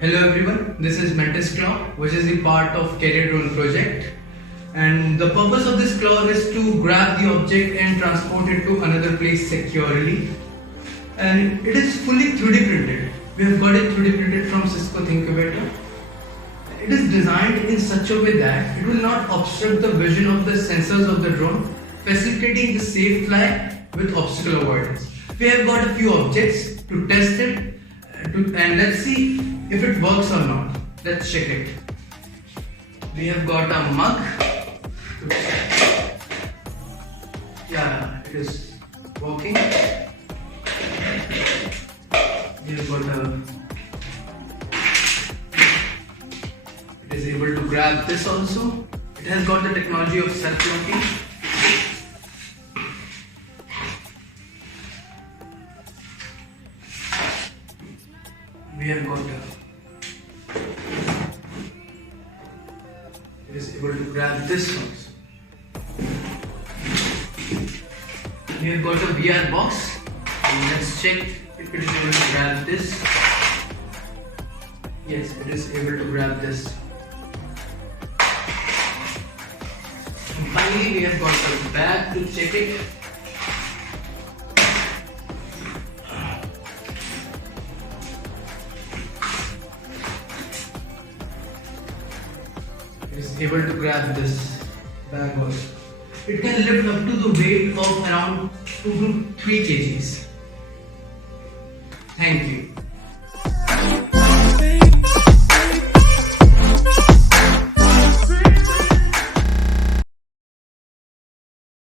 Hello everyone, this is Mantis Claw, which is the part of Career Drone project. And the purpose of this claw is to grab the object and transport it to another place securely. And it is fully 3D printed. We have got it 3D printed from Cisco Incubator. It is designed in such a way that it will not obstruct the vision of the sensors of the drone, facilitating the safe flight with obstacle avoidance. We have got a few objects to test it and let's see if it works or not. Let's check it. We have got a mug. Yeah, it is working. We have got it is able to grab this also. It has got the technology of self-locking. We have got it is able to grab this also. We have got a VR box. And let's check if it is able to grab this. Yes, it is able to grab this. And finally, we have got the bag to check it. It is able to grab this bag also. It can lift up to the weight of around 2 to 3 kgs. Thank you.